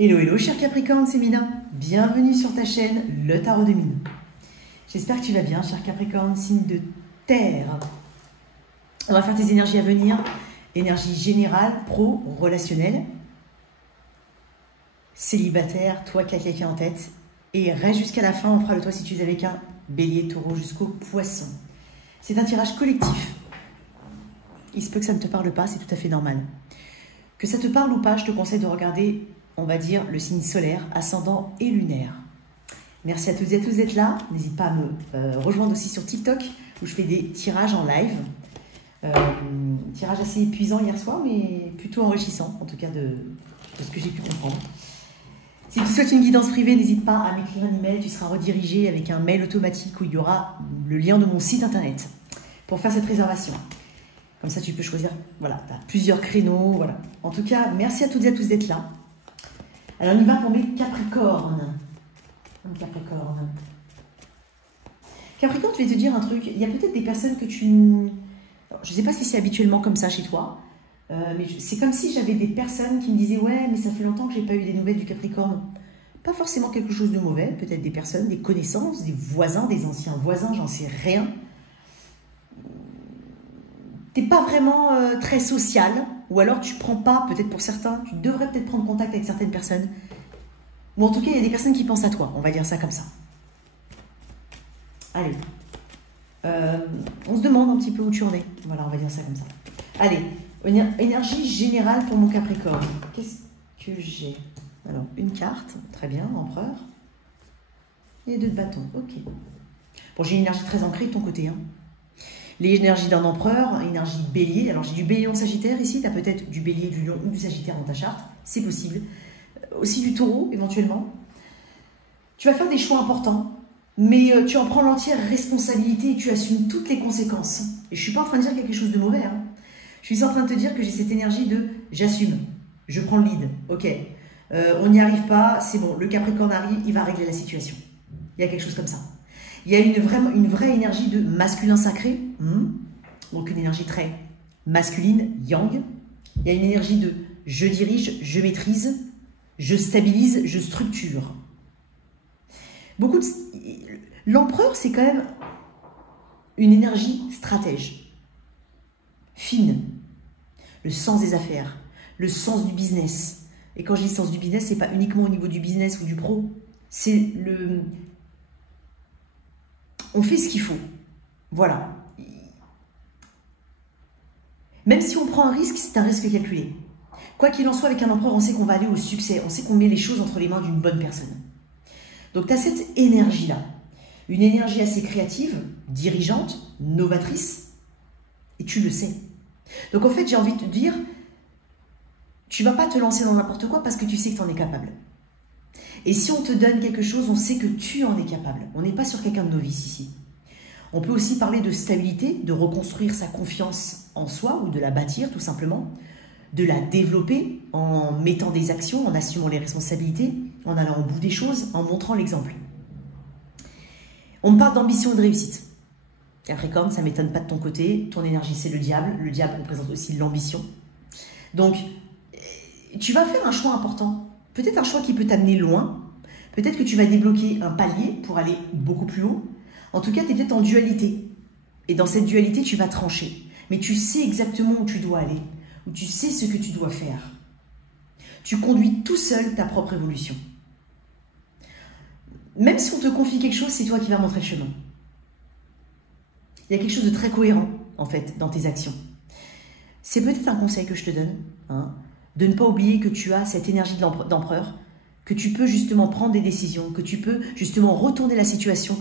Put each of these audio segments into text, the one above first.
Hello, hello, cher Capricorne, c'est Mina. Bienvenue sur ta chaîne, le Tarot de Mine. J'espère que tu vas bien, cher Capricorne, signe de terre. On va faire tes énergies à venir. Énergie générale, pro, relationnelle. Célibataire, toi qui as quelqu'un en tête. Et reste jusqu'à la fin, on fera le toi si tu es avec un bélier, taureau jusqu'au poisson. C'est un tirage collectif. Il se peut que ça ne te parle pas, c'est tout à fait normal. Que ça te parle ou pas, je te conseille de regarder, on va dire, le signe solaire, ascendant et lunaire. Merci à toutes et à tous d'être là. N'hésite pas à me rejoindre aussi sur TikTok, où je fais des tirages en live. Tirage assez épuisant hier soir, mais plutôt enrichissant, en tout cas de ce que j'ai pu comprendre. Si tu souhaites une guidance privée, n'hésite pas à m'écrire un email. Tu seras redirigé avec un mail automatique où il y aura le lien de mon site internet pour faire cette réservation. Comme ça, tu peux choisir, voilà, tu as plusieurs créneaux, voilà. En tout cas, merci à toutes et à tous d'être là. Alors, on y va pour mes Capricornes. Capricorne. Capricorne, je vais te dire un truc. Il y a peut-être des personnes que tu... Alors, je ne sais pas si c'est habituellement comme ça chez toi, mais c'est comme si j'avais des personnes qui me disaient « Ouais, mais ça fait longtemps que je n'ai pas eu des nouvelles du Capricorne. » Pas forcément quelque chose de mauvais, peut-être des personnes, des connaissances, des voisins, des anciens voisins, j'en sais rien. Tu n'es pas vraiment très social, ou alors tu ne prends pas, peut-être pour certains, tu devrais peut-être prendre contact avec certaines personnes. Ou en tout cas, il y a des personnes qui pensent à toi, on va dire ça comme ça. Allez. On se demande un petit peu où tu en es. Voilà, on va dire ça comme ça. Allez, énergie générale pour mon Capricorne. Qu'est-ce que j'ai? Alors, une carte, très bien, empereur. Et 2 de bâton, ok. Bon, j'ai une énergie très ancrée de ton côté, hein. L'énergie d'un empereur, énergie bélier. Alors, j'ai du bélier en sagittaire ici. Tu as peut-être du bélier, du lion ou du sagittaire dans ta charte. C'est possible. Aussi du taureau, éventuellement. Tu vas faire des choix importants, mais tu en prends l'entière responsabilité et tu assumes toutes les conséquences. Et je ne suis pas en train de dire quelque chose de mauvais, hein. Je suis en train de te dire que j'ai cette énergie de « j'assume, je prends le lead, ok, on n'y arrive pas, c'est bon, le Capricorne arrive, il va régler la situation. » Il y a quelque chose comme ça. Il y a une vraie énergie de masculin sacré, donc une énergie très masculine, yang. Il y a une énergie de « je dirige, je maîtrise, je stabilise, je structure ». L'empereur, c'est quand même une énergie stratège, fine, le sens des affaires, le sens du business. Et quand je dis sens du business, c'est pas uniquement au niveau du business ou du pro, c'est le... On fait ce qu'il faut, voilà. Même si on prend un risque, c'est un risque calculé. Quoi qu'il en soit, avec un empereur, on sait qu'on va aller au succès, on sait qu'on met les choses entre les mains d'une bonne personne. Donc, tu as cette énergie-là, une énergie assez créative, dirigeante, novatrice, et tu le sais. Donc, en fait, j'ai envie de te dire, tu ne vas pas te lancer dans n'importe quoi parce que tu sais que tu en es capable. Et si on te donne quelque chose, on sait que tu en es capable. On n'est pas sur quelqu'un de novice ici. On peut aussi parler de stabilité, de reconstruire sa confiance en soi ou de la bâtir tout simplement, de la développer en mettant des actions, en assumant les responsabilités, en allant au bout des choses, en montrant l'exemple. On me parle d'ambition et de réussite. Capricorne, ça ne m'étonne pas de ton côté. Ton énergie, c'est le diable. Le diable représente aussi l'ambition. Donc, tu vas faire un choix important. Peut-être un choix qui peut t'amener loin. Peut-être que tu vas débloquer un palier pour aller beaucoup plus haut. En tout cas, tu es peut-être en dualité. Et dans cette dualité, tu vas trancher. Mais tu sais exactement où tu dois aller. Où tu sais ce que tu dois faire. Tu conduis tout seul ta propre évolution. Même si on te confie quelque chose, c'est toi qui vas montrer le chemin. Il y a quelque chose de très cohérent, en fait, dans tes actions. C'est peut-être un conseil que je te donne, hein, de ne pas oublier que tu as cette énergie d'empereur, que tu peux justement prendre des décisions, que tu peux justement retourner la situation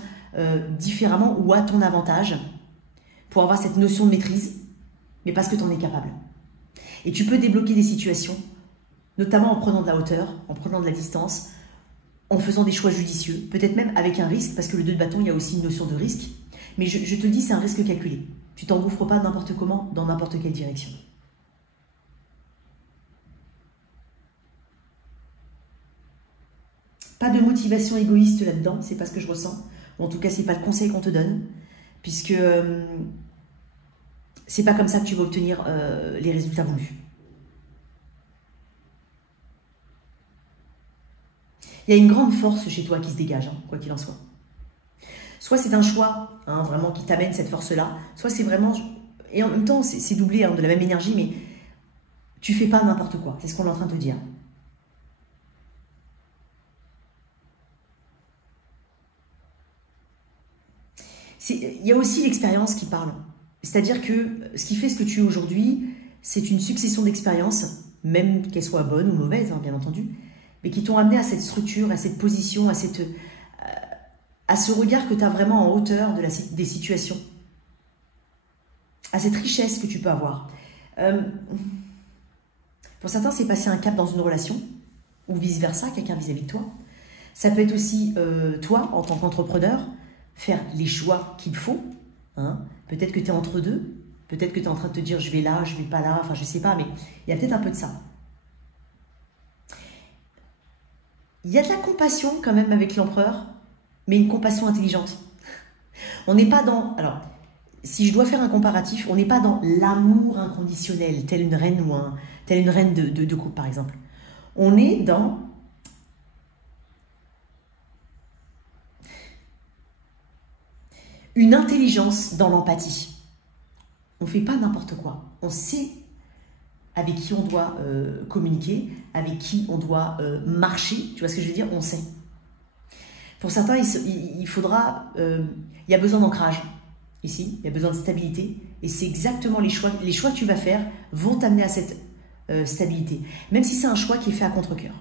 différemment ou à ton avantage pour avoir cette notion de maîtrise, mais parce que tu en es capable. Et tu peux débloquer des situations, notamment en prenant de la hauteur, en prenant de la distance, en faisant des choix judicieux, peut-être même avec un risque, parce que le 2 de bâton, il y a aussi une notion de risque. Mais je te le dis, c'est un risque calculé. Tu t'engouffres pas n'importe comment, dans n'importe quelle direction. Pas de motivation égoïste là-dedans, c'est pas ce que je ressens. Ou en tout cas, c'est pas le conseil qu'on te donne, puisque c'est pas comme ça que tu vas obtenir les résultats voulus. Il y a une grande force chez toi qui se dégage, hein, quoi qu'il en soit. Soit c'est un choix, hein, vraiment, qui t'amène cette force-là, soit c'est vraiment... Et en même temps, c'est doublé hein, de la même énergie, mais tu fais pas n'importe quoi. C'est ce qu'on est en train de te dire. Il y a aussi l'expérience qui parle. C'est-à-dire que ce qui fait ce que tu es aujourd'hui, c'est une succession d'expériences, même qu'elles soient bonnes ou mauvaises, hein, bien entendu, mais qui t'ont amené à cette structure, à cette position, à ce regard que tu as vraiment en hauteur des situations, à cette richesse que tu peux avoir. Pour certains, c'est passer un cap dans une relation, ou vice-versa, quelqu'un vis-à-vis de toi. Ça peut être aussi toi, en tant qu'entrepreneur, faire les choix qu'il faut. Hein. Peut-être que tu es entre deux, peut-être que tu es en train de te dire je vais là, je vais pas là, enfin je sais pas, mais il y a peut-être un peu de ça. Il y a de la compassion quand même avec l'empereur, mais une compassion intelligente. On n'est pas dans... Alors, si je dois faire un comparatif, on n'est pas dans l'amour inconditionnel, telle une reine ou telle une reine de couple, par exemple. On est dans... une intelligence dans l'empathie. On ne fait pas n'importe quoi. On sait avec qui on doit communiquer, avec qui on doit marcher. Tu vois ce que je veux dire? On sait. Pour certains, il faudra... il y a besoin d'ancrage. Ici, il y a besoin de stabilité. Et c'est exactement les choix que tu vas faire vont t'amener à cette stabilité. Même si c'est un choix qui est fait à contre-cœur.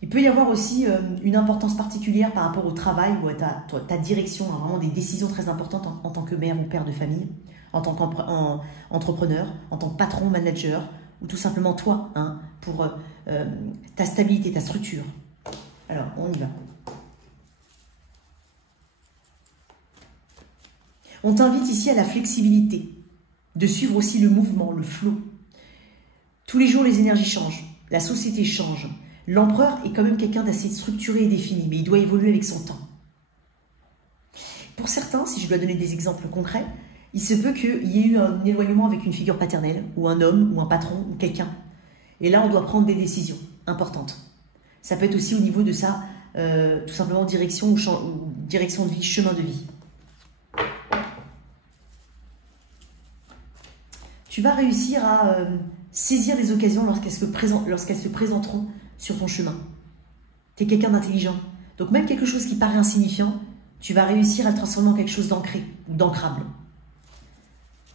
Il peut y avoir aussi une importance particulière par rapport au travail ou à ta direction, hein, vraiment des décisions très importantes en tant que mère ou père de famille, en tant qu'entrepreneur, en tant que patron, manager, ou tout simplement toi, hein, pour ta stabilité, ta structure. Alors, on y va. On t'invite ici à la flexibilité, de suivre aussi le mouvement, le flow. Tous les jours, les énergies changent, la société change. L'empereur est quand même quelqu'un d'assez structuré et défini, mais il doit évoluer avec son temps. Pour certains, si je dois donner des exemples concrets, il se peut qu'il y ait eu un éloignement avec une figure paternelle, ou un homme, ou un patron, ou quelqu'un. Et là, on doit prendre des décisions importantes. Ça peut être aussi au niveau de ça, tout simplement direction ou direction de vie, chemin de vie. Tu vas réussir à saisir les occasions lorsqu'elles se présenteront sur ton chemin. Tu es quelqu'un d'intelligent. Donc même quelque chose qui paraît insignifiant, tu vas réussir à le transformer en quelque chose d'ancré ou d'ancrable.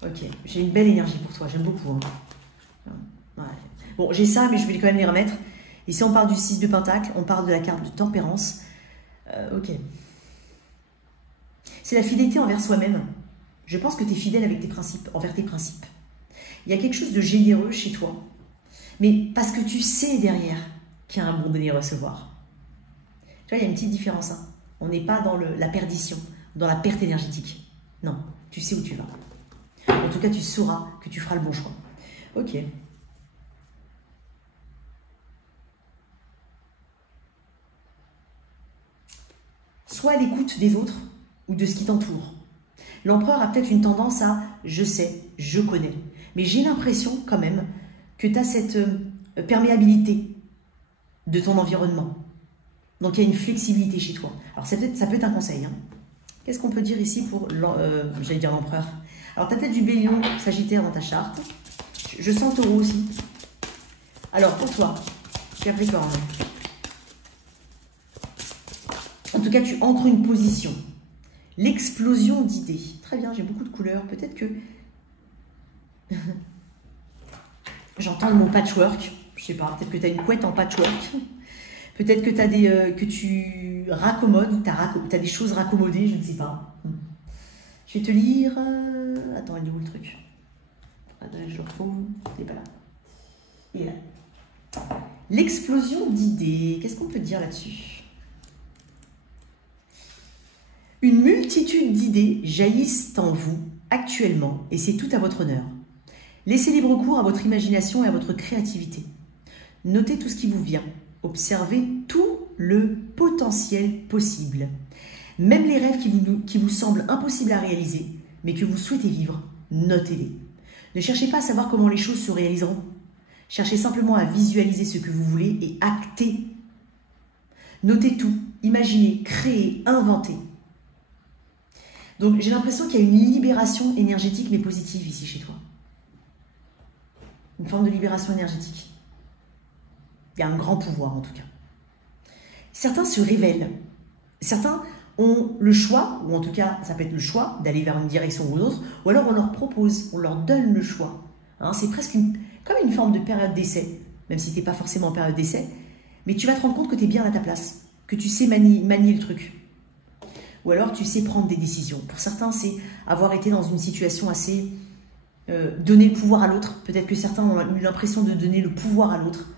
Ok, j'ai une belle énergie pour toi, j'aime beaucoup. Hein. Ouais. Bon, j'ai ça, mais je vais quand même les remettre. Ici, on parle du 6 de Pentacle, on parle de la carte de tempérance. Ok. C'est la fidélité envers soi-même. Je pense que tu es fidèle avec tes principes, envers tes principes. Il y a quelque chose de généreux chez toi, mais parce que tu sais derrière qu'il y a un bon donner et recevoir. Tu vois, il y a une petite différence. Hein. On n'est pas dans la perdition, dans la perte énergétique. Non, tu sais où tu vas. En tout cas, tu sauras que tu feras le bon choix. Ok. Sois à l'écoute des autres ou de ce qui t'entoure. L'empereur a peut-être une tendance à « je sais, je connais ». Mais j'ai l'impression quand même que tu as cette perméabilité de ton environnement. Donc il y a une flexibilité chez toi. Alors ça peut être un conseil. Hein. Qu'est-ce qu'on peut dire ici pour j'allais dire l'empereur? Alors tu as peut-être du Bélion, Sagittaire dans ta charte. Je sens Taureau aussi. Alors pour toi, Capricorne. En tout cas, tu ancres une position. L'explosion d'idées. Très bien, j'ai beaucoup de couleurs. Peut-être que... J'entends le mot patchwork. Je sais pas, peut-être que tu as une couette en patchwork. Peut-être que, que tu raccommodes, tu as des choses raccommodées, je ne sais pas. Je vais te lire... Attends, il est où le truc? Je le retrouve. Il n'est pas là. Il est là. L'explosion d'idées. Qu'est-ce qu'on peut dire là-dessus? Une multitude d'idées jaillissent en vous actuellement et c'est tout à votre honneur. Laissez libre cours à votre imagination et à votre créativité. Notez tout ce qui vous vient. Observez tout le potentiel possible. Même les rêves qui vous semblent impossibles à réaliser, mais que vous souhaitez vivre, notez-les. Ne cherchez pas à savoir comment les choses se réaliseront. Cherchez simplement à visualiser ce que vous voulez et actez. Notez tout, imaginez, créez, inventez. Donc j'ai l'impression qu'il y a une libération énergétique mais positive ici chez toi. Une forme de libération énergétique. Il y a un grand pouvoir en tout cas. Certains se révèlent. Certains ont le choix, ou en tout cas ça peut être le choix d'aller vers une direction ou une autre, ou alors on leur propose, on leur donne le choix. Hein, c'est presque comme une forme de période d'essai, même si tu n'es pas forcément en période d'essai, mais tu vas te rendre compte que tu es bien à ta place, que tu sais manier le truc. Ou alors tu sais prendre des décisions. Pour certains, c'est avoir été dans une situation assez... donner le pouvoir à l'autre. Peut-être que certains ont eu l'impression de donner le pouvoir à l'autre.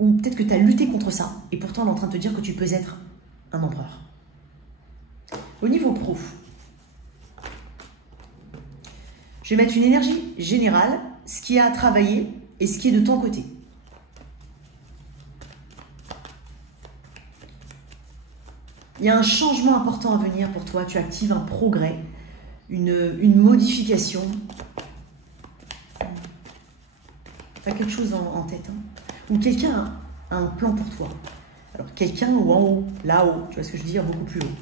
Ou peut-être que tu as lutté contre ça, et pourtant on est en train de te dire que tu peux être un empereur. Au niveau pro, je vais mettre une énergie générale, ce qui est à travailler et ce qui est de ton côté. Il y a un changement important à venir pour toi, tu actives un progrès, une modification. Tu as quelque chose en tête, hein, ou quelqu'un a un plan pour toi. Alors, quelqu'un ou en haut, là-haut, tu vois ce que je veux dire, beaucoup plus haut.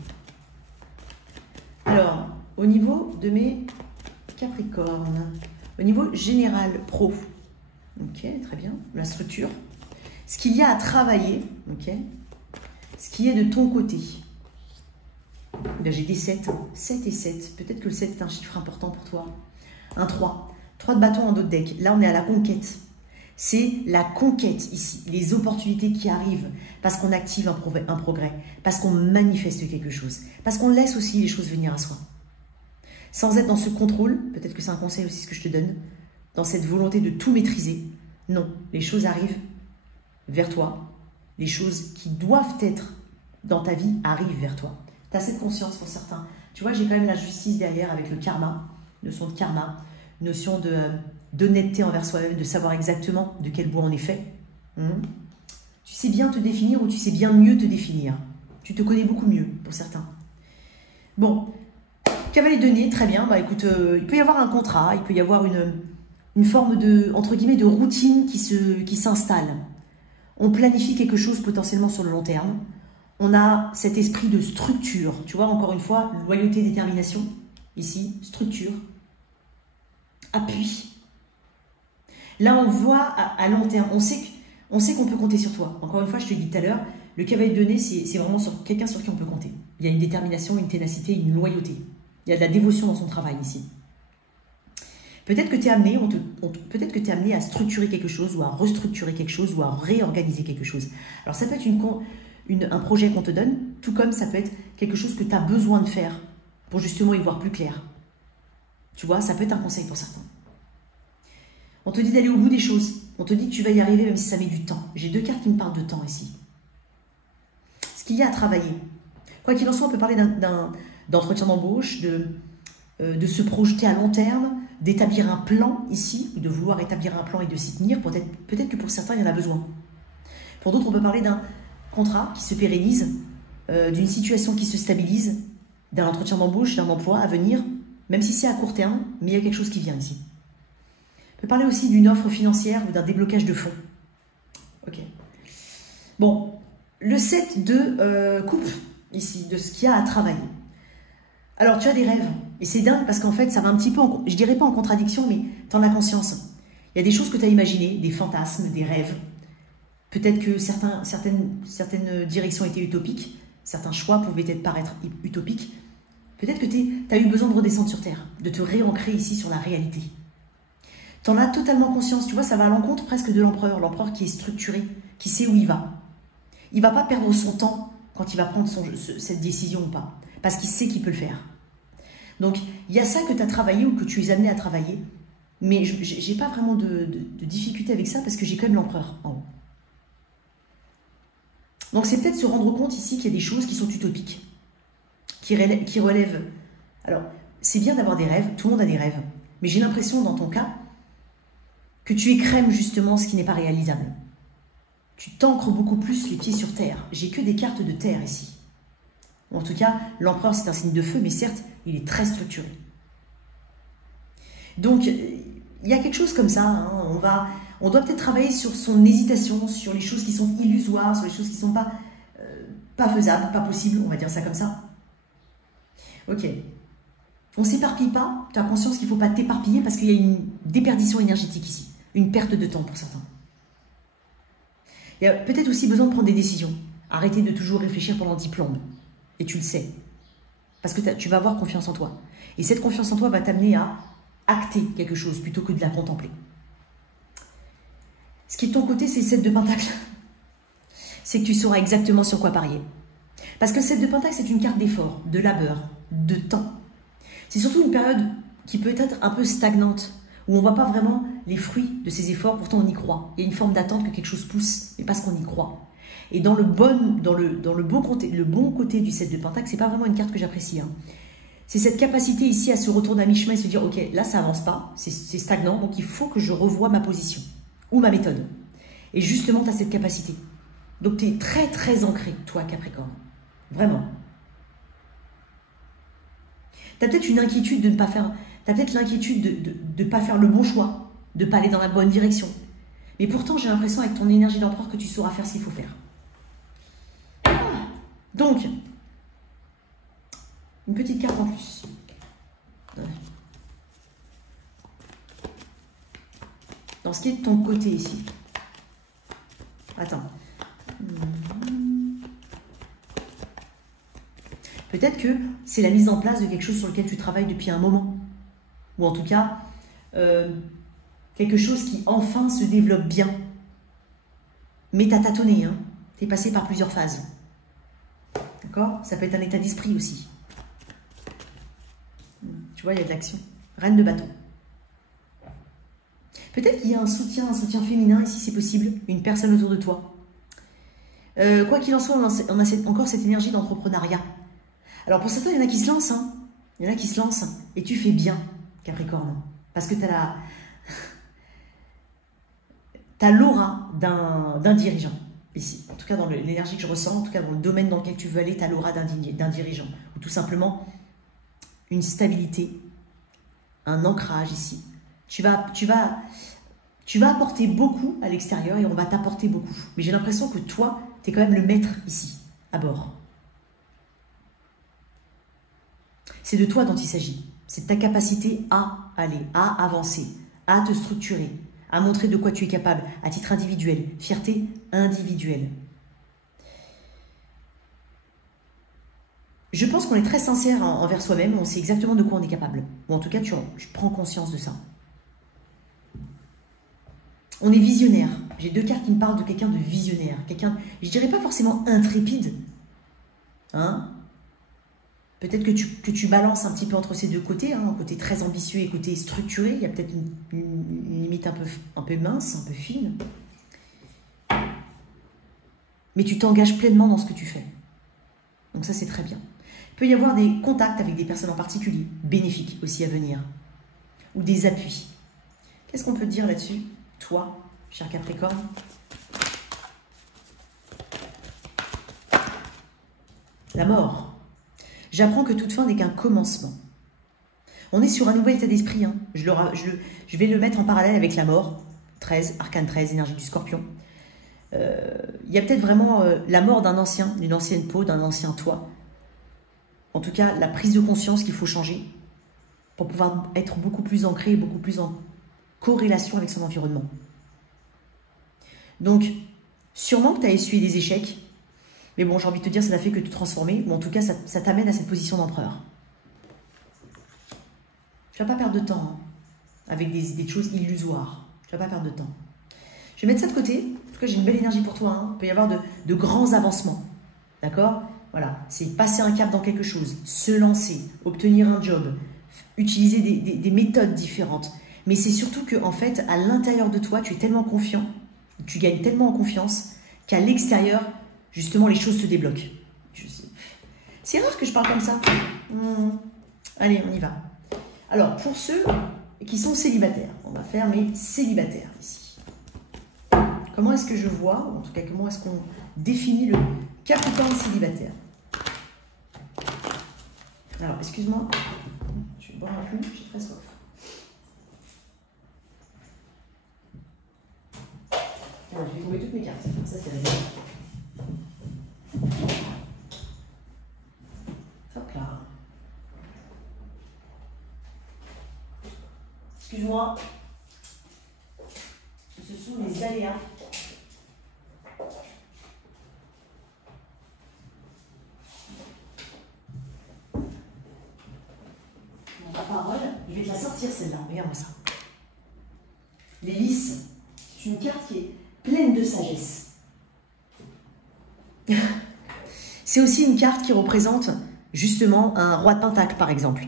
Alors, au niveau de mes Capricornes, au niveau général pro, ok, très bien, la structure, ce qu'il y a à travailler, ok, ce qui est de ton côté. J'ai des 7, 7 et 7, peut-être que le 7 est un chiffre important pour toi. Un 3, 3 de bâton en dos de deck, là on est à la conquête. C'est la conquête ici, les opportunités qui arrivent parce qu'on active un progrès, parce qu'on manifeste quelque chose, parce qu'on laisse aussi les choses venir à soi. Sans être dans ce contrôle, peut-être que c'est un conseil aussi ce que je te donne, dans cette volonté de tout maîtriser. Non, les choses arrivent vers toi, les choses qui doivent être dans ta vie arrivent vers toi. Tu as cette conscience pour certains. Tu vois, j'ai quand même la justice derrière avec le karma, notion de karma, notion d'honnêteté envers soi-même, de savoir exactement de quel bois on est fait. Tu sais bien te définir ou tu sais bien mieux te définir. Tu te connais beaucoup mieux pour certains. Bon, cavalier de nez, très bien. Bah écoute, il peut y avoir un contrat, il peut y avoir une forme de, entre guillemets, de routine qui s'installe. On planifie quelque chose potentiellement sur le long terme. On a cet esprit de structure. Tu vois, encore une fois, loyauté, détermination. Ici, structure. Appui. Là, on voit à long terme. On sait qu'on peut compter sur toi. Encore une fois, je te l'ai dit tout à l'heure, le cavalier de nez, c'est vraiment quelqu'un sur qui on peut compter. Il y a une détermination, une ténacité, une loyauté. Il y a de la dévotion dans son travail ici. Peut-être que tu es amené, peut-être que tu es amené à structurer quelque chose, ou à restructurer quelque chose, ou à réorganiser quelque chose. Alors, ça peut être un projet qu'on te donne, tout comme ça peut être quelque chose que tu as besoin de faire pour justement y voir plus clair. Tu vois, ça peut être un conseil pour certains. On te dit d'aller au bout des choses. On te dit que tu vas y arriver même si ça met du temps. J'ai 2 cartes qui me parlent de temps ici. Ce qu'il y a à travailler. Quoi qu'il en soit, on peut parler d'entretien d'embauche, de se projeter à long terme, d'établir un plan ici, ou de vouloir établir un plan et de s'y tenir. Peut-être que pour certains, il y en a besoin. Pour d'autres, on peut parler d'un contrat qui se pérennise, d'une situation qui se stabilise, d'un entretien d'embauche, d'un emploi à venir, même si c'est à court terme, mais il y a quelque chose qui vient ici. On peut parler aussi d'une offre financière ou d'un déblocage de fonds. Ok. Bon, le 7 de coupe, ici, de ce qu'il y a à travailler. Alors, tu as des rêves, et c'est dingue parce qu'en fait, ça va un petit peu, je dirais pas en contradiction, mais tu en as conscience. Il y a des choses que tu as imaginées, des fantasmes, des rêves. Peut-être que certaines directions étaient utopiques, certains choix pouvaient peut-être paraître utopiques. Peut-être que tu as eu besoin de redescendre sur Terre, de te réancrer ici sur la réalité. Tu en as totalement conscience, tu vois, ça va à l'encontre presque de l'empereur qui est structuré, qui sait où il va. Il ne va pas perdre son temps quand il va prendre cette décision ou pas, parce qu'il sait qu'il peut le faire. Donc, il y a ça que tu as travaillé ou que tu es amené à travailler, mais je n'ai pas vraiment de difficulté avec ça parce que j'ai quand même l'empereur en haut. Donc, c'est peut-être se rendre compte ici qu'il y a des choses qui sont utopiques, qui relèvent. Alors, c'est bien d'avoir des rêves, tout le monde a des rêves, mais j'ai l'impression dans ton cas que tu écrèmes justement ce qui n'est pas réalisable. Tu t'ancres beaucoup plus les pieds sur terre. J'ai que des cartes de terre ici. En tout cas, l'empereur c'est un signe de feu, mais certes, il est très structuré. Donc, il y a quelque chose comme ça, hein, On doit peut-être travailler sur son hésitation, sur les choses qui sont illusoires, sur les choses qui ne sont pas faisables, pas possibles, on va dire ça comme ça. Ok. On ne s'éparpille pas, tu as conscience qu'il ne faut pas t'éparpiller parce qu'il y a une déperdition énergétique ici, une perte de temps pour certains. Il y a peut-être aussi besoin de prendre des décisions. Arrêtez de toujours réfléchir pendant 10 plombes. Et tu le sais. Parce que tu vas avoir confiance en toi. Et cette confiance en toi va t'amener à acter quelque chose plutôt que de la contempler. Ce qui est de ton côté, c'est le 7 de Pentacle. C'est que tu sauras exactement sur quoi parier. Parce que le 7 de Pentacle, c'est une carte d'effort, de labeur, de temps. C'est surtout une période qui peut être un peu stagnante, où on ne voit pas vraiment les fruits de ces efforts, pourtant on y croit. Il y a une forme d'attente que quelque chose pousse, mais parce qu'on y croit. Et dans le bon côté du 7 de Pentacle, ce n'est pas vraiment une carte que j'apprécie. Hein. C'est cette capacité ici à se retourner à mi-chemin et se dire, ok, là ça avance pas, c'est stagnant, donc il faut que je revoie ma position ou ma méthode. Et justement, tu as cette capacité. Donc tu es très très ancré, toi Capricorne. Vraiment. Tu as peut-être une inquiétude de ne pas faire, tu as peut-être l'inquiétude de ne pas faire le bon choix, de ne pas aller dans la bonne direction. Mais pourtant, j'ai l'impression avec ton énergie d'empereur que tu sauras faire ce qu'il faut faire. Donc, une petite carte en plus. Dans ce qui est de ton côté ici. Attends. Peut-être que c'est la mise en place de quelque chose sur lequel tu travailles depuis un moment. Ou en tout cas, quelque chose qui enfin se développe bien. Mais tu as tâtonné, hein. Tu es passé par plusieurs phases. D'accord? Ça peut être un état d'esprit aussi. Tu vois, il y a de l'action. Reine de bâton. Peut-être qu'il y a un soutien féminin ici, c'est possible. Une personne autour de toi. Quoi qu'il en soit, on a encore cette énergie d'entrepreneuriat. Alors pour certains, il y en a qui se lancent. Hein. Il y en a qui se lancent. Et tu fais bien, Capricorne. Parce que tu as l'aura d'un dirigeant. Ici, en tout cas dans l'énergie que je ressens, en tout cas dans le domaine dans lequel tu veux aller, tu as l'aura d'un dirigeant. Ou tout simplement une stabilité, un ancrage ici. Tu vas apporter beaucoup à l'extérieur et on va t'apporter beaucoup. Mais j'ai l'impression que toi, tu es quand même le maître ici, à bord. C'est de toi dont il s'agit. C'est de ta capacité à aller, à avancer, à te structurer, à montrer de quoi tu es capable, à titre individuel, fierté individuelle. Je pense qu'on est très sincère envers soi-même, on sait exactement de quoi on est capable. Ou en tout cas, je prends conscience de ça. On est visionnaire. J'ai deux cartes qui me parlent de quelqu'un de visionnaire. Quelqu'un, je dirais pas forcément intrépide. Hein? Peut-être que tu balances un petit peu entre ces deux côtés, hein, un côté très ambitieux et côté structuré. Il y a peut-être une limite un peu mince, un peu fine. Mais tu t'engages pleinement dans ce que tu fais. Donc ça, c'est très bien. Il peut y avoir des contacts avec des personnes en particulier, bénéfiques aussi à venir, ou des appuis. Qu'est-ce qu'on peut te dire là-dessus, toi, cher Capricorne? La mort. J'apprends que toute fin n'est qu'un commencement. On est sur un nouvel état d'esprit. Hein. Je vais le mettre en parallèle avec la mort. 13, arcane 13, énergie du scorpion. Il y a peut-être vraiment la mort d'une ancienne peau, d'un ancien toi. En tout cas, la prise de conscience qu'il faut changer pour pouvoir être beaucoup plus ancré, beaucoup plus en corrélation avec son environnement. Donc, sûrement que tu as essuyé des échecs, mais bon, j'ai envie de te dire, ça n'a fait que te transformer, ou en tout cas, ça t'amène à cette position d'empereur. Tu ne vas pas perdre de temps hein, avec des choses illusoires. Tu ne vas pas perdre de temps. Je vais mettre ça de côté. En tout cas, j'ai une belle énergie pour toi. Hein. Il peut y avoir de grands avancements. D'accord? Voilà. C'est passer un cap dans quelque chose, se lancer, obtenir un job, utiliser des méthodes différentes. Mais c'est surtout que, en fait, à l'intérieur de toi, tu es tellement confiant, tu gagnes tellement en confiance, qu'à l'extérieur, justement, les choses se débloquent. C'est rare que je parle comme ça. Allez, on y va. Alors, pour ceux qui sont célibataires, on va faire mes célibataires ici. Comment est-ce que je vois, en tout cas, comment est-ce qu'on définit le Capricorne célibataire? Alors, excuse-moi, je vais boire un coup, j'ai très soif. Ouais, je vais tomber toutes mes cartes. Ça, c'est la bien. Hop là. Excuse-moi. Ce sont les aléas. La parole, je vais te la sortir celle-là. Regarde-moi ça. Les lys, c'est une carte qui est pleine de sagesse. C'est aussi une carte qui représente justement un roi de pentacle, par exemple.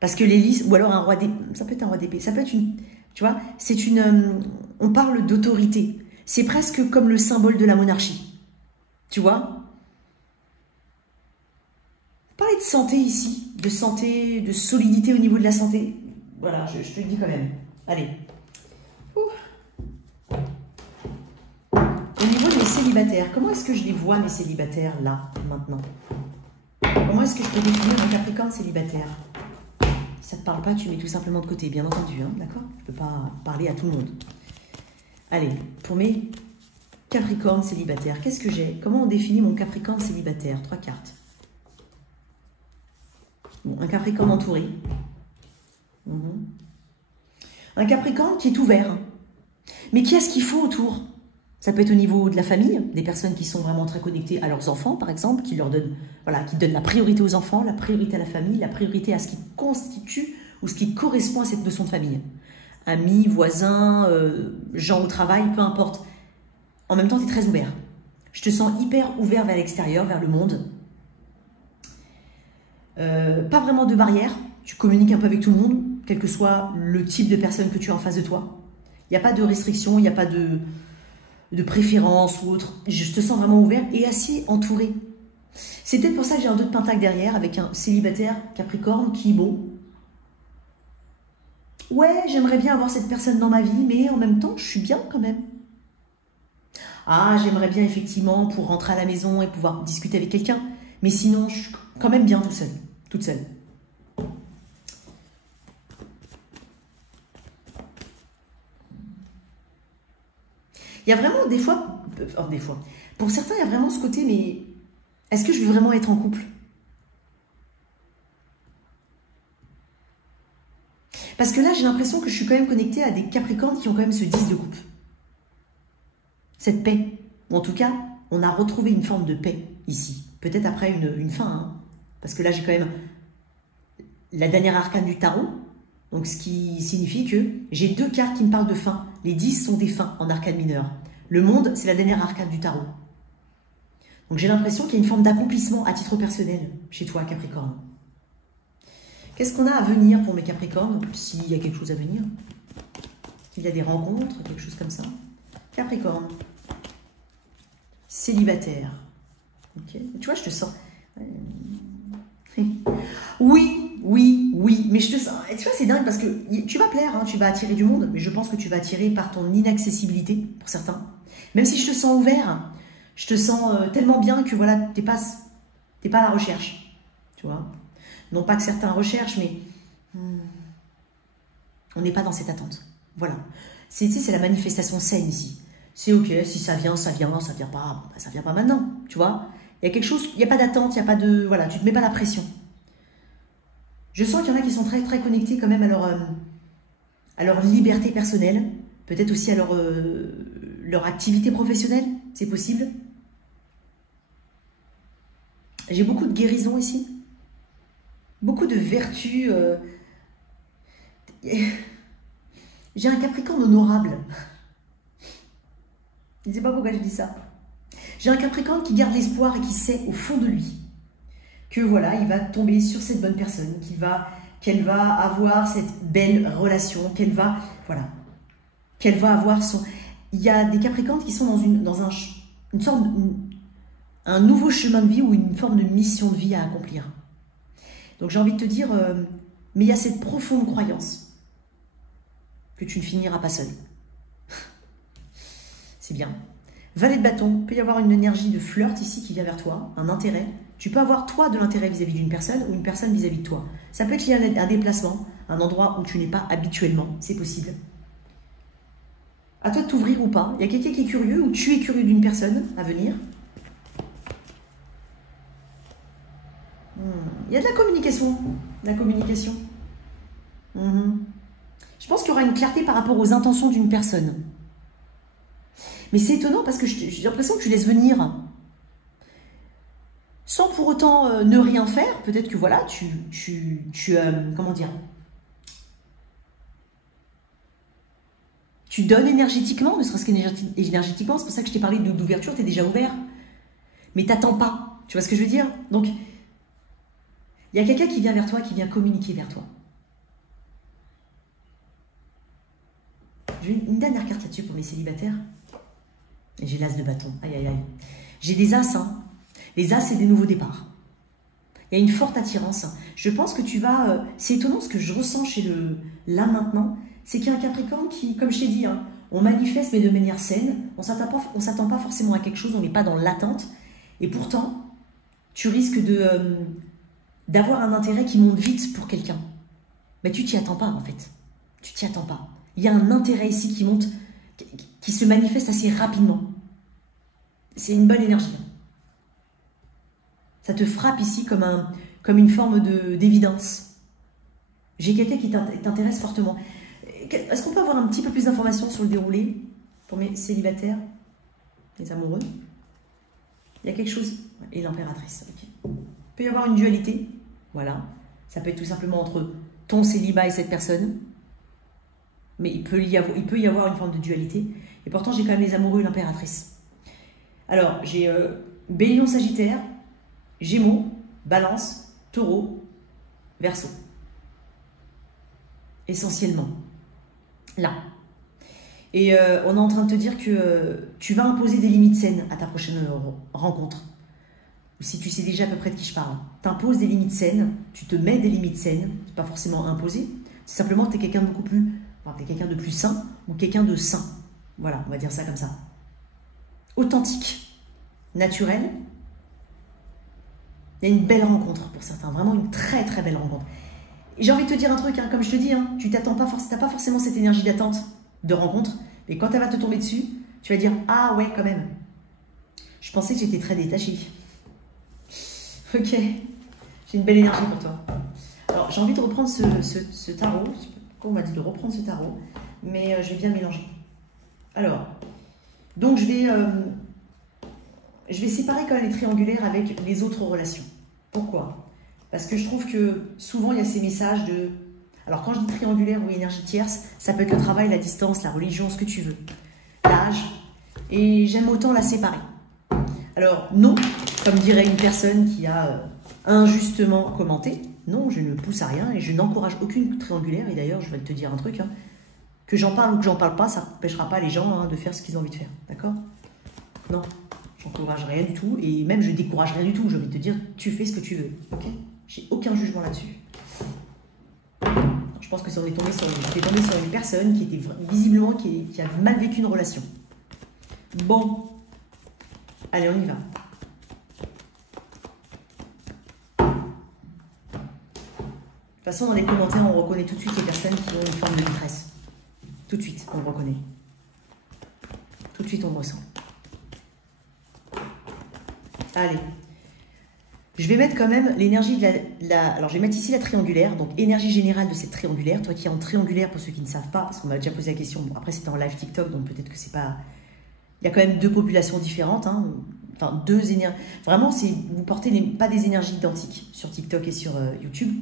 Parce que les lys, ou alors un roi d'épée, ça peut être un roi d'épée, ça peut être une, tu vois, c'est une, on parle d'autorité. C'est presque comme le symbole de la monarchie. Tu vois? Parler de santé ici, de santé, de solidité au niveau de la santé. Voilà, je te le dis quand même. Allez. Au niveau des célibataires, comment est-ce que je les vois, mes célibataires, là, maintenant? Comment est-ce que je peux définir un Capricorne célibataire? Si ça ne te parle pas, tu mets tout simplement de côté, bien entendu, hein, d'accord? Je ne peux pas parler à tout le monde. Allez, pour mes Capricornes célibataires, qu'est-ce que j'ai? Comment on définit mon Capricorne célibataire? 3 cartes. Bon, un Capricorne entouré. Un Capricorne qui est ouvert. Mais qui a ce qu'il faut autour? Ça peut être au niveau de la famille, des personnes qui sont vraiment très connectées à leurs enfants, par exemple, qui leur donnent, voilà, qui donnent la priorité aux enfants, la priorité à la famille, la priorité à ce qui constitue ou ce qui correspond à cette notion de famille. Amis, voisins, gens au travail, peu importe. En même temps, tu es très ouvert. Je te sens hyper ouvert vers l'extérieur, vers le monde. Pas vraiment de barrière. Tu communiques un peu avec tout le monde, quel que soit le type de personne que tu as en face de toi. Il n'y a pas de restriction, il n'y a pas de préférence ou autre. Je te sens vraiment ouvert et assez entouré. C'est peut-être pour ça que j'ai un 2 de pentacle derrière avec un célibataire Capricorne qui, bon, ouais, j'aimerais bien avoir cette personne dans ma vie, mais en même temps, je suis bien quand même. Ah, j'aimerais bien effectivement pour rentrer à la maison et pouvoir discuter avec quelqu'un, mais sinon, je suis quand même bien tout seul, toute seule. Il y a vraiment des fois, pour certains, il y a vraiment ce côté, mais est-ce que je veux vraiment être en couple? Parce que là, j'ai l'impression que je suis quand même connectée à des Capricornes qui ont quand même ce 10 de coupe. Cette paix. Ou en tout cas, on a retrouvé une forme de paix ici. Peut-être après une fin. Hein. Parce que là, j'ai quand même la dernière arcane du tarot. Donc, ce qui signifie que j'ai 2 cartes qui me parlent de fin. Les 10 sont des fins en arcane mineure. Le monde, c'est la dernière arcane du tarot. Donc, j'ai l'impression qu'il y a une forme d'accomplissement à titre personnel chez toi, Capricorne. Qu'est-ce qu'on a à venir pour mes Capricornes? S'il y a quelque chose à venir. Il y a des rencontres, quelque chose comme ça. Capricorne. Célibataire. Ok. Tu vois, je te sens... Oui, oui, oui. Mais je te sens... Tu vois, c'est dingue parce que tu vas plaire, hein, tu vas attirer du monde. Mais je pense que tu vas attirer par ton inaccessibilité, pour certains. Même si je te sens ouvert, je te sens tellement bien que voilà, t'es pas à la recherche. Tu vois. Non pas que certains recherchent, mais on n'est pas dans cette attente. Voilà. C'est la manifestation saine ici. C'est ok, si ça vient, ça vient, ça vient pas, bon, bah, ça vient pas maintenant, tu vois. Il y a quelque chose, il n'y a pas d'attente, il n'y a pas de... Voilà, tu ne te mets pas la pression. Je sens qu'il y en a qui sont très très connectés quand même à leur liberté personnelle, peut-être aussi à leur activité professionnelle, c'est possible. J'ai beaucoup de guérison ici. Beaucoup de vertus. J'ai un Capricorne honorable. Je ne sais pas pourquoi je dis ça. J'ai un Capricorne qui garde l'espoir et qui sait au fond de lui que voilà, il va tomber sur cette bonne personne, qu'elle va avoir cette belle relation, qu'elle va avoir son... Il y a des Capricornes qui sont dans une sorte, un nouveau chemin de vie ou une forme de mission de vie à accomplir. Donc j'ai envie de te dire, mais il y a cette profonde croyance que tu ne finiras pas seul. C'est bien. Valet de bâton, il peut y avoir une énergie de flirt ici qui vient vers toi, un intérêt. Tu peux avoir toi de l'intérêt vis-à-vis d'une personne ou une personne vis-à-vis de toi. Ça peut être lié à un déplacement, un endroit où tu n'es pas habituellement, c'est possible. À toi de t'ouvrir ou pas. Il y a quelqu'un qui est curieux ou tu es curieux d'une personne à venir. Il y a de la communication. De la communication. Je pense qu'il y aura une clarté par rapport aux intentions d'une personne. Mais c'est étonnant parce que j'ai l'impression que tu laisses venir sans pour autant ne rien faire. Peut-être que voilà, comment dire, tu donnes énergétiquement, ne serait-ce qu'énergétiquement. C'est pour ça que je t'ai parlé d'ouverture, tu es déjà ouvert. Mais t'attends pas. Tu vois ce que je veux dire? Donc, il y a quelqu'un qui vient vers toi, qui vient communiquer vers toi. J'ai une dernière carte là-dessus pour mes célibataires. Et j'ai l'as de bâton. Aïe, aïe, aïe. J'ai des as. Hein. Les as, c'est des nouveaux départs. Il y a une forte attirance. Je pense que tu vas... c'est étonnant ce que je ressens chez le là maintenant. C'est qu'il y a un Capricorne qui, comme je t'ai dit, hein, on manifeste mais de manière saine. On ne s'attend pas forcément à quelque chose. On n'est pas dans l'attente. Et pourtant, tu risques d'avoir un intérêt qui monte vite pour quelqu'un. Mais tu t'y attends pas en fait. Tu t'y attends pas. Il y a un intérêt ici qui monte, qui se manifeste assez rapidement. C'est une bonne énergie. Ça te frappe ici comme une forme d'évidence. J'ai quelqu'un qui t'intéresse fortement. Est-ce qu'on peut avoir un petit peu plus d'informations sur le déroulé pour mes célibataires, les amoureux? Il y a quelque chose. Et l'impératrice. Okay. Il peut y avoir une dualité. Voilà. Ça peut être tout simplement entre ton célibat et cette personne. Mais il peut y avoir une forme de dualité. Et pourtant, j'ai quand même les amoureux et l'impératrice. Alors, j'ai Bélion, Sagittaire, Gémeaux, Balance, Taureau, Verseau. Essentiellement. Là. Et on est en train de te dire que tu vas imposer des limites saines à ta prochaine rencontre. Ou si tu sais déjà à peu près de qui je parle. Tu imposes des limites saines, tu te mets des limites saines, c'est pas forcément imposé. C'est simplement que tu es quelqu'un de beaucoup plus... Enfin, tu es quelqu'un de plus sain ou quelqu'un de sain. Voilà, on va dire ça comme ça. Authentique, naturel. Il y a une belle rencontre pour certains, vraiment une très très belle rencontre. Et j'ai envie de te dire un truc, hein, comme je te dis, hein, tu t'attends pas, t'as pas forcément cette énergie d'attente de rencontre, mais quand elle va te tomber dessus, tu vas dire « Ah ouais, quand même, je pensais que j'étais très détachée. » Ok, j'ai une belle énergie pour toi. Alors, j'ai envie de reprendre ce tarot. Je sais pas pourquoi on m'a dit de reprendre ce tarot, mais je vais bien mélanger. Alors, donc je vais séparer quand même les triangulaires avec les autres relations. Pourquoi? Parce que je trouve que souvent, il y a ces messages de... Alors, quand je dis triangulaire ou énergie tierce, ça peut être le travail, la distance, la religion, ce que tu veux. L'âge. Et j'aime autant la séparer. Alors, non, comme dirait une personne qui a injustement commenté, non, je ne pousse à rien et je n'encourage aucune triangulaire. Et d'ailleurs, je vais te dire un truc, hein, que j'en parle ou que j'en parle pas, ça n'empêchera pas les gens hein, de faire ce qu'ils ont envie de faire. D'accord? Non, j'encourage rien du tout et même je décourage rien du tout. J'ai envie de te dire, tu fais ce que tu veux. Ok? J'ai aucun jugement là-dessus. Je pense que ça on est tombé sur une personne qui était visiblement qui a mal vécu une relation. Bon, allez, on y va. De toute façon, dans les commentaires, on reconnaît tout de suite les personnes qui ont une forme de détresse. Tout de suite, on le reconnaît. Tout de suite, on le ressent. Allez. Je vais mettre quand même l'énergie de alors, je vais mettre ici la triangulaire, donc énergie générale de cette triangulaire. Toi qui es en triangulaire, pour ceux qui ne savent pas, parce qu'on m'a déjà posé la question. Bon, après, c'était en live TikTok, donc peut-être que c'est pas... Il y a quand même deux populations différentes, hein. Enfin, deux énergies. Vraiment, vous portez pas des énergies identiques sur TikTok et sur YouTube.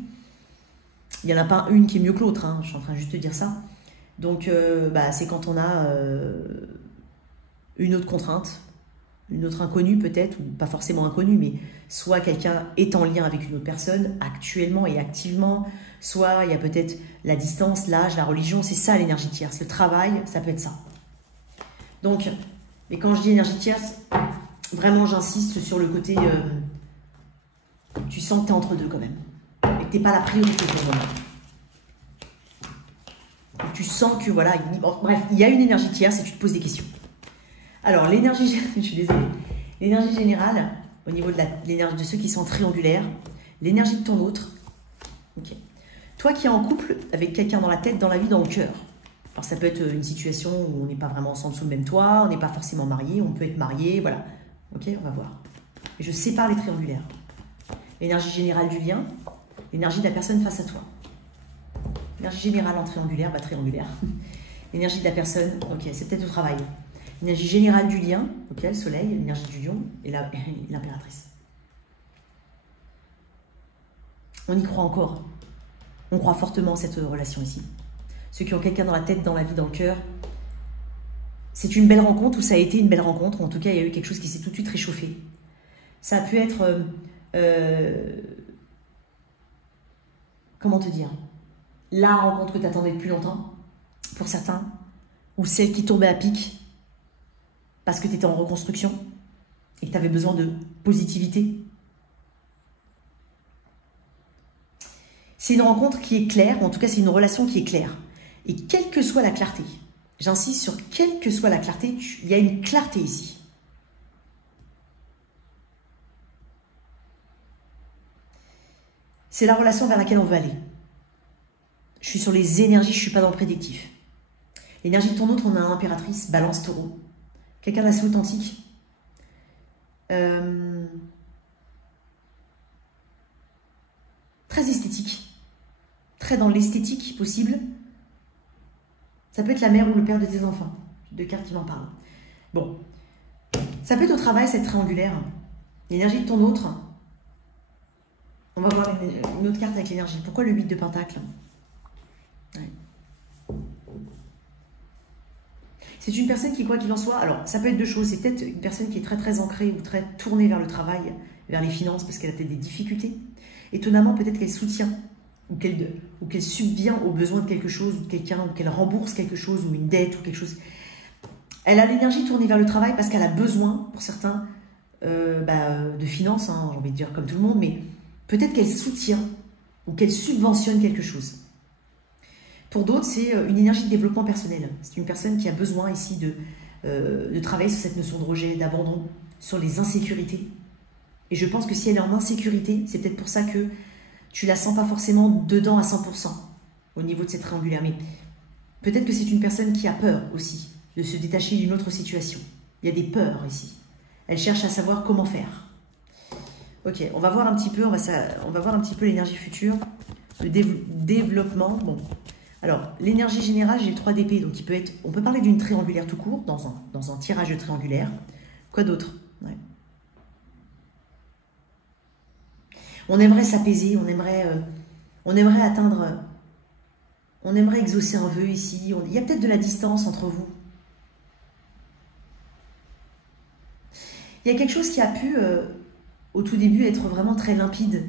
Il n'y en a pas une qui est mieux que l'autre, hein. Je suis en train juste de dire ça. Donc, c'est quand on a une autre contrainte, une autre inconnue peut-être, ou pas forcément inconnue, mais soit quelqu'un est en lien avec une autre personne, actuellement et activement, soit il y a peut-être la distance, l'âge, la religion, c'est ça l'énergie tierce. Le travail, ça peut être ça. Donc, et quand je dis énergie tierce, vraiment j'insiste sur le côté, tu sens que tu es entre deux quand même, et que tu n'es pas la priorité pour le moment. Tu sens que voilà, bref, il y a une énergie tierce et tu te poses des questions. Alors, l'énergie, je suis désolée, l'énergie générale, au niveau de l'énergie de ceux qui sont triangulaires, l'énergie de ton autre, ok. Toi qui es en couple avec quelqu'un dans la tête, dans la vie, dans le cœur, Alors ça peut être une situation où on n'est pas vraiment ensemble sous le même toit, on n'est pas forcément marié, on peut être marié, voilà. Ok, on va voir. Et je sépare les triangulaires. L'énergie générale du lien, l'énergie de la personne face à toi. L'énergie générale en triangulaire, bah triangulaire. L'énergie de la personne, ok, c'est peut-être au travail. L'énergie générale du lien, ok, le soleil, l'énergie du lion et l'impératrice. On y croit encore. On croit fortement à cette relation ici. Ceux qui ont quelqu'un dans la tête, dans la vie, dans le cœur, c'est une belle rencontre ou ça a été une belle rencontre. En tout cas, il y a eu quelque chose qui s'est tout de suite réchauffé. Ça a pu être... comment te dire? La rencontre que tu attendais depuis longtemps, pour certains, ou celle qui tombait à pic parce que tu étais en reconstruction et que tu avais besoin de positivité. C'est une rencontre qui est claire, ou en tout cas c'est une relation qui est claire. Et quelle que soit la clarté, j'insiste sur quelle que soit la clarté, il y a une clarté ici. C'est la relation vers laquelle on veut aller. Je suis sur les énergies, je ne suis pas dans le prédictif. L'énergie de ton autre, on a un impératrice, balance, taureau. Quelqu'un d'assez authentique. Très esthétique. Très dans l'esthétique possible. Ça peut être la mère ou le père de tes enfants. Deux cartes qui m'en parlent. Bon. Ça peut être au travail, cette triangulaire. L'énergie de ton autre. On va voir une autre carte avec l'énergie. Pourquoi le 8 de Pentacle? Ouais. C'est une personne qui, quoi qu'il en soit, alors ça peut être deux choses. C'est peut-être une personne qui est très très ancrée ou très tournée vers le travail, vers les finances, parce qu'elle a peut-être des difficultés. Étonnamment, peut-être qu'elle soutient ou qu'elle subvient aux besoins de quelque chose, ou de quelqu'un, ou qu'elle rembourse quelque chose, ou une dette, ou quelque chose. Elle a l'énergie tournée vers le travail parce qu'elle a besoin, pour certains, de finances, hein, j'ai envie de dire comme tout le monde, mais peut-être qu'elle soutient ou qu'elle subventionne quelque chose. Pour d'autres, c'est une énergie de développement personnel. C'est une personne qui a besoin ici de travailler sur cette notion de rejet, d'abandon, sur les insécurités. Et je pense que si elle est en insécurité, c'est peut-être pour ça que tu la sens pas forcément dedans à 100% au niveau de cette triangulaire. Mais peut-être que c'est une personne qui a peur aussi de se détacher d'une autre situation. Il y a des peurs ici. Elle cherche à savoir comment faire. Ok, on va voir un petit peu, on va voir un petit peu l'énergie future, le développement. Bon, alors l'énergie générale, j'ai le 3 d'épée, donc il peut être, on peut parler d'une triangulaire tout court dans un tirage de triangulaire. Quoi d'autre? Ouais. On aimerait s'apaiser, on aimerait atteindre, on aimerait exaucer un vœu ici. Il y a peut-être de la distance entre vous. Il y a quelque chose qui a pu, au tout début, être vraiment très limpide.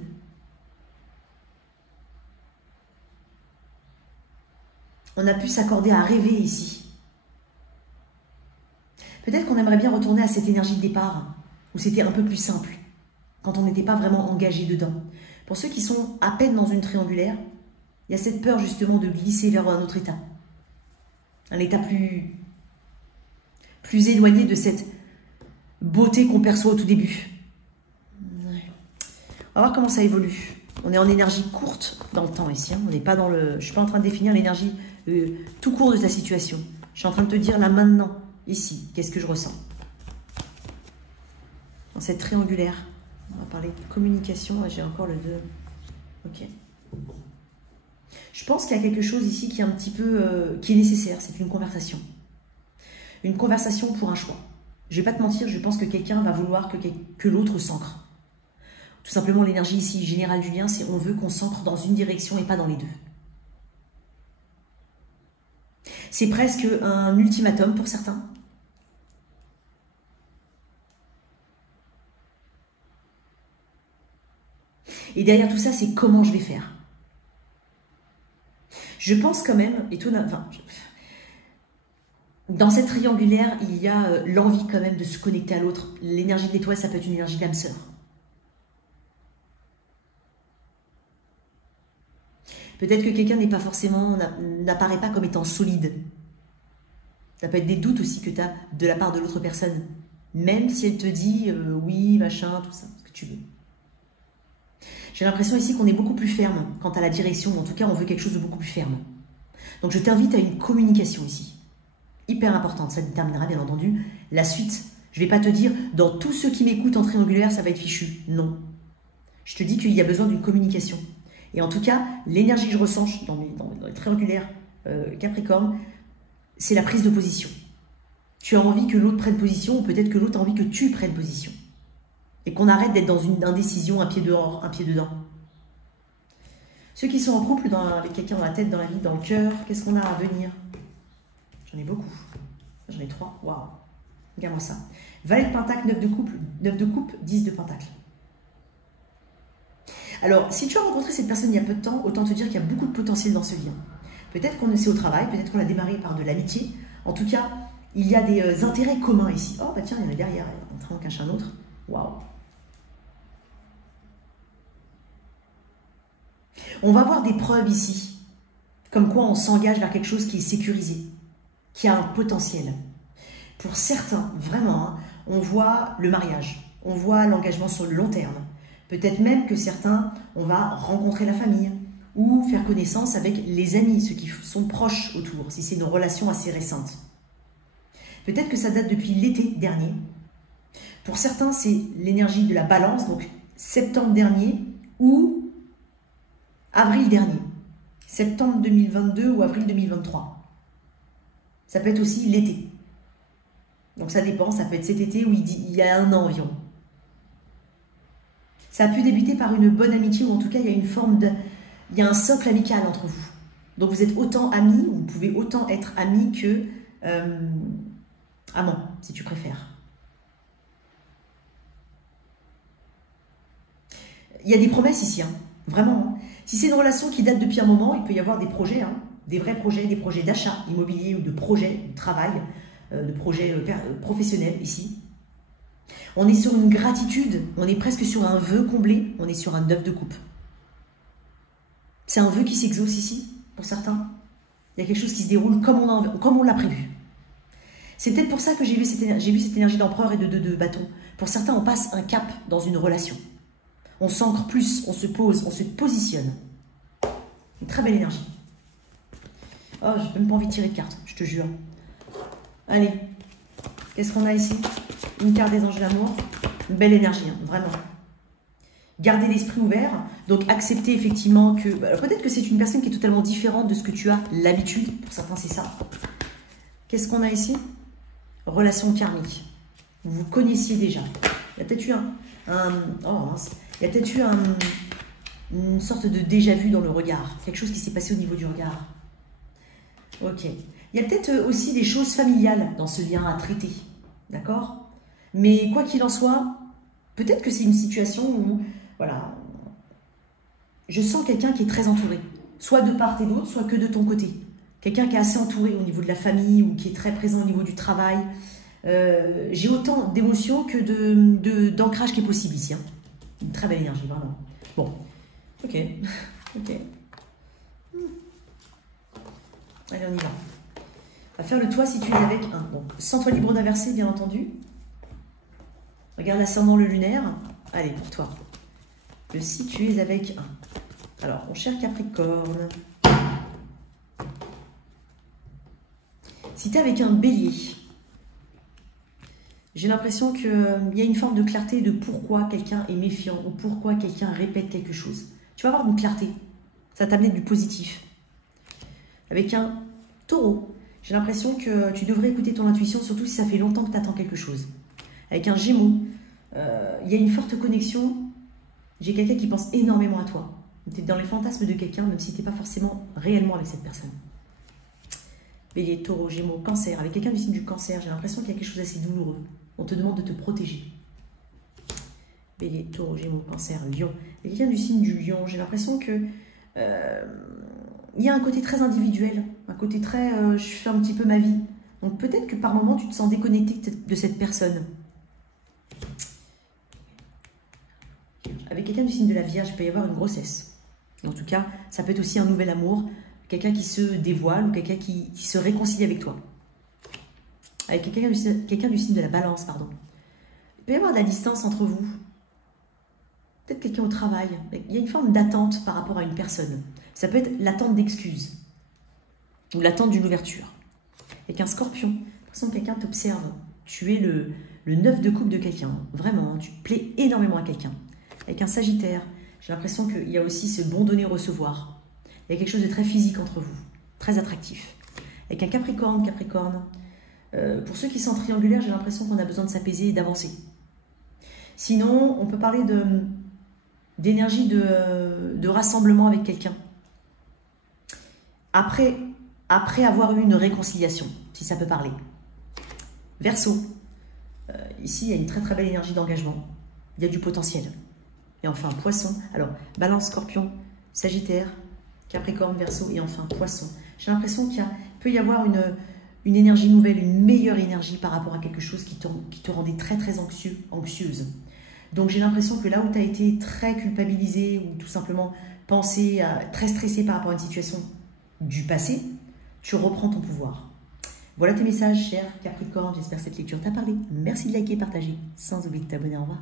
On a pu s'accorder à rêver ici. Peut-être qu'on aimerait bien retourner à cette énergie de départ, où c'était un peu plus simple, quand on n'était pas vraiment engagé dedans. Pour ceux qui sont à peine dans une triangulaire, il y a cette peur justement de glisser vers un autre état. Un état plus éloigné de cette beauté qu'on perçoit au tout début. Ouais. On va voir comment ça évolue. On est en énergie courte dans le temps ici. Hein. On n'est pas dans le. Je ne suis pas en train de définir l'énergie tout court de ta situation. Je suis en train de te dire là maintenant, ici, qu'est-ce que je ressens. Dans cette triangulaire, on va parler de communication. J'ai encore le 2. Ok. Je pense qu'il y a quelque chose ici qui est un petit peu qui est nécessaire. C'est une conversation. Une conversation pour un choix. Je ne vais pas te mentir, je pense que quelqu'un va vouloir que l'autre s'ancre. Tout simplement, l'énergie ici générale du lien, c'est on veut qu'on s'ancre dans une direction et pas dans les deux. C'est presque un ultimatum pour certains. Et derrière tout ça, c'est comment je vais faire. Je pense quand même, dans cette triangulaire, il y a l'envie quand même de se connecter à l'autre. L'énergie de l'étoile, ça peut être une énergie d'âme sœur. Peut-être que quelqu'un n'est pas forcément, n'apparaît pas comme étant solide. Ça peut être des doutes aussi que tu as de la part de l'autre personne. Même si elle te dit oui, machin, tout ça, ce que tu veux. J'ai l'impression ici qu'on est beaucoup plus ferme quant à la direction. En tout cas, on veut quelque chose de beaucoup plus ferme. Donc je t'invite à une communication ici. Hyper importante, ça déterminera bien entendu la suite. Je ne vais pas te dire, dans tous ceux qui m'écoutent en triangulaire, ça va être fichu. Non. Je te dis qu'il y a besoin d'une communication. Et en tout cas, l'énergie que je ressens dans les triangulaires Capricorne, c'est la prise de position. Tu as envie que l'autre prenne position, ou peut-être que l'autre a envie que tu prennes position. Et qu'on arrête d'être dans une indécision, un pied dehors, un pied dedans. Ceux qui sont en couple, avec quelqu'un dans la tête, dans la vie, dans le cœur, qu'est-ce qu'on a à venir? J'en ai beaucoup. J'en ai 3. Waouh. Regarde-moi ça. Valet de Pentacle, 9 de coupe, 10 de Pentacle. Alors, si tu as rencontré cette personne il y a peu de temps, autant te dire qu'il y a beaucoup de potentiel dans ce lien. Peut-être qu'on est au travail, peut-être qu'on a démarré par de l'amitié. En tout cas, il y a des intérêts communs ici. Oh, bah tiens, il y en a derrière. Un train en cache un autre. Waouh. On va voir des preuves ici. Comme quoi on s'engage vers quelque chose qui est sécurisé, qui a un potentiel. Pour certains, vraiment, hein, on voit le mariage. On voit l'engagement sur le long terme. Peut-être même que certains, on va rencontrer la famille ou faire connaissance avec les amis, ceux qui sont proches autour, si c'est une relation assez récente. Peut-être que ça date depuis l'été dernier. Pour certains, c'est l'énergie de la balance, donc septembre dernier ou avril dernier. Septembre 2022 ou avril 2023. Ça peut être aussi l'été. Donc ça dépend, ça peut être cet été ou il y a 1 an environ. Ça a pu débuter par une bonne amitié, ou en tout cas, il y a une forme de... Il y a un socle amical entre vous. Donc vous êtes autant amis, ou vous pouvez autant être amis que amants, si tu préfères. Il y a des promesses ici, hein, vraiment. Hein. Si c'est une relation qui date depuis un moment, il peut y avoir des projets, hein, des vrais projets, des projets d'achat immobilier ou de projets de travail, de projets professionnels ici. On est sur une gratitude, on est presque sur un vœu comblé, on est sur un 9 de coupe. C'est un vœu qui s'exauce ici, pour certains. Il y a quelque chose qui se déroule comme on l'a prévu. C'est peut-être pour ça que j'ai vu cette énergie d'empereur et de 2 de bâton. Pour certains, on passe un cap dans une relation. On s'ancre plus, on se pose, on se positionne. Une très belle énergie. Oh, j'ai même pas envie de tirer de carte, je te jure. Allez, qu'est-ce qu'on a ici? Une carte des anges de l'amour. Une belle énergie, hein, vraiment. Garder l'esprit ouvert, donc accepter effectivement que... peut-être que c'est une personne qui est totalement différente de ce que tu as l'habitude. Pour certains, c'est ça. Qu'est-ce qu'on a ici? Relation karmique. Vous vous connaissiez déjà. Il y a peut-être eu il y a peut-être eu une sorte de déjà-vu dans le regard. Quelque chose qui s'est passé au niveau du regard. Ok. Il y a peut-être aussi des choses familiales dans ce lien à traiter. D'accord? Mais quoi qu'il en soit, peut-être que c'est une situation où, voilà, je sens quelqu'un qui est très entouré. Soit de part et d'autre, soit que de ton côté. Quelqu'un qui est assez entouré au niveau de la famille ou qui est très présent au niveau du travail. J'ai autant d'émotions que d'ancrage qui est possible ici. Hein. Une très belle énergie, vraiment. Bon, ok. Ok. Allez, on y va. On va faire le toit si tu es avec un. Bon, sens-toi libre d'inverser, bien entendu. Regarde l'ascendant, le lunaire. Allez, pour toi. Le si tu es avec un. Alors, mon cher Capricorne. Si tu es avec un bélier, j'ai l'impression qu'il y a une forme de clarté de pourquoi quelqu'un est méfiant ou pourquoi quelqu'un répète quelque chose. Tu vas avoir une clarté. Ça va t'amener du positif. Avec un taureau, j'ai l'impression que tu devrais écouter ton intuition, surtout si ça fait longtemps que tu attends quelque chose. Avec un gémeau, il y a une forte connexion. J'ai quelqu'un qui pense énormément à toi. Tu es dans les fantasmes de quelqu'un, même si tu n'es pas forcément réellement avec cette personne. Bélier, taureau, gémeaux, cancer. Avec quelqu'un du signe du cancer, j'ai l'impression qu'il y a quelque chose d'assez douloureux. On te demande de te protéger. Bélier, taureau, gémeaux, cancer, lion. Et quelqu'un du signe du lion, j'ai l'impression que il y a un côté très individuel, un côté très je fais un petit peu ma vie. Donc peut-être que par moment tu te sens déconnecté de cette personne. Avec quelqu'un du signe de la Vierge, il peut y avoir une grossesse. En tout cas, ça peut être aussi un nouvel amour, quelqu'un qui se dévoile ou quelqu'un qui se réconcilie avec toi. Avec quelqu'un du signe de la Balance, pardon. Il peut y avoir de la distance entre vous. Peut-être quelqu'un au travail. Il y a une forme d'attente par rapport à une personne. Ça peut être l'attente d'excuses. ou l'attente d'une ouverture. Avec un scorpion, j'ai l'impression que quelqu'un t'observe. Tu es le 9 de coupe de quelqu'un. Vraiment, tu plais énormément à quelqu'un. Avec un sagittaire, j'ai l'impression qu'il y a aussi ce bon donner-recevoir. Il y a quelque chose de très physique entre vous, très attractif. Avec un capricorne, pour ceux qui sont en triangulaire, j'ai l'impression qu'on a besoin de s'apaiser et d'avancer. Sinon, on peut parler d'énergie de rassemblement avec quelqu'un. Après avoir eu une réconciliation, si ça peut parler. Verseau, ici il y a une très très belle énergie d'engagement, il y a du potentiel. Et enfin Poisson, alors Balance, Scorpion, Sagittaire, Capricorne, Verseau et enfin Poisson. J'ai l'impression qu'il peut y avoir une énergie nouvelle, une meilleure énergie par rapport à quelque chose qui te rendait très très anxieuse. Donc j'ai l'impression que là où tu as été très culpabilisé ou tout simplement très stressé par rapport à une situation du passé, tu reprends ton pouvoir. Voilà tes messages, cher Capricorne. J'espère que cette lecture t'a parlé. Merci de liker et partager. Sans oublier de t'abonner. Au revoir.